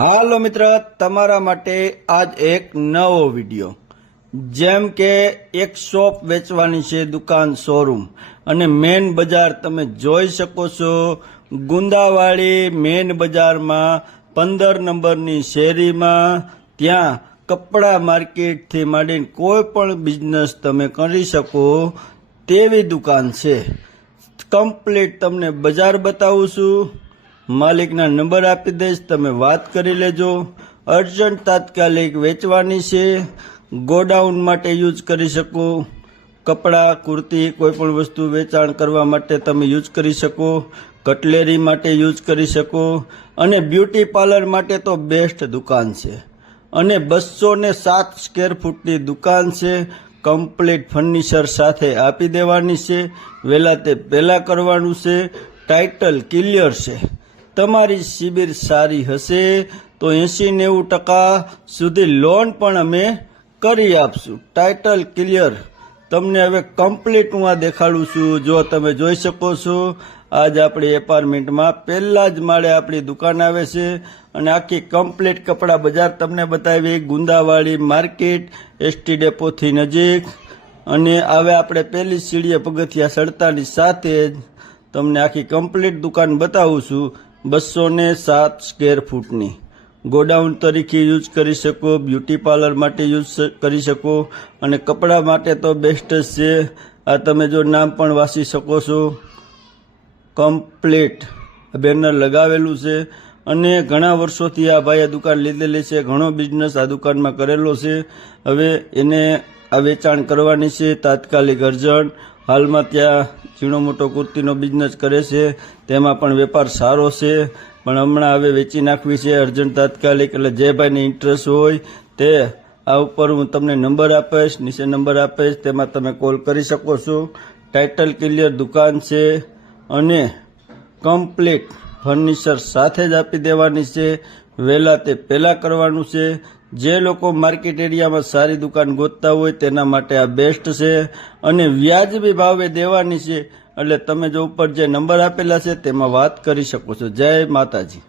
હાલો મિત્ર, તમારા માટે આજ એક નવો વિડીયો। જેમ કે એક શોપ વેચવાની છે, દુકાન શોરૂમ, અને મેન બજાર તમે જોઈ શકો છો। ગુંદાવાડી મેન બજારમાં 15 નંબરની શેરીમાં ત્યાં કપડા માર્કેટથી માંડીને કોઈ પણ બિઝનેસ તમે કરી શકો તેવી દુકાન છે। કમ્પ્લીટ તમને બજાર બતાવું છું। માલિકના નંબર આપી દઈશ, તમે વાત કરી લેજો। અર્જન્ટ તાત્કાલિક વેચવાની છે। ગોડાઉન માટે યુઝ કરી શકો, કપડાં કુર્તી કોઈ પણ વસ્તુ વેચાણ કરવા માટે તમે યુઝ કરી શકો, કટલેરી માટે યુઝ કરી શકો, અને બ્યુટી પાર્લર માટે તો બેસ્ટ દુકાન છે। અને 207 સ્ક્વેર ફૂટની દુકાન છે। કમ્પ્લીટ ફર્નિચર સાથે આપી દેવાની છે। વહેલા તે પહેલાં કરવાનું છે। ટાઇટલ ક્લિયર છે। તમારી સિબિલ સારી હશે તો 80-90% સુધી લોન પણ અમે કરી આપશું। ટાઇટલ ક્લિયર તમને હવે કમ્પ્લીટ હું આ દેખાડું છું। જો તમે જોઈ શકો છો, આજ આપણી એપાર્ટમેન્ટમાં પહેલા જ માળે આપણી દુકાન આવે છે, અને આખી કમ્પ્લીટ કપડા બજાર તમને બતાવી। ગુંદાવાડી માર્કેટ એસટી ડેપોથી નજીક, અને હવે આપણે પહેલી સીડીએ પગથિયા ચડતાની સાથે જ તમને આખી કમ્પ્લીટ દુકાન બતાવું છું। 207 સ્ક્વેર ફૂટની ગોડાઉન તરીકે યુઝ કરી શકો, બ્યુટી પાર્લર માટે યુઝ કરી શકો, અને કપડાં માટે તો બેસ્ટ જ છે। આ તમે જો નામ પણ વાંચી શકો છો। કમ્પ્લીટ બેનર લગાવેલું છે, અને ઘણા વર્ષોથી આ ભાઈએ દુકાન લીધેલી છે। ઘણો બિઝનેસ આ દુકાનમાં કરેલો છે। હવે એને આ વેચાણ કરવાની છે તાત્કાલિક અર્જન્ટ। હાલમાં ત્યાં ઝીણો મોટો કુર્તીનો બિઝનેસ કરે છે, તેમાં પણ વેપાર સારો છે, પણ હમણાં હવે વેચી નાખવી છે અર્જન્ટ તાત્કાલિક। એટલે જે ભાઈને ઇન્ટરેસ્ટ હોય તે આ ઉપર હું તમને નંબર આપીશ, નીચે નંબર આપીશ, તેમાં તમે કોલ કરી શકો છો। ટાઇટલ ક્લિયર દુકાન છે, અને કમ્પ્લીટ ફર્નિચર સાથે જ આપી દેવાની છે। વહેલા તે પહેલાં કરવાનું છે। જે લોકો માર્કેટ એરિયામાં સારી દુકાન ગોતતા હોય તેના માટે આ બેસ્ટ છે, અને વ્યાજબી ભાવે દેવાની છે। એટલે તમે જો ઉપર જે નંબર આપેલા છે તેમાં વાત કરી શકો છો। જય માતાજી।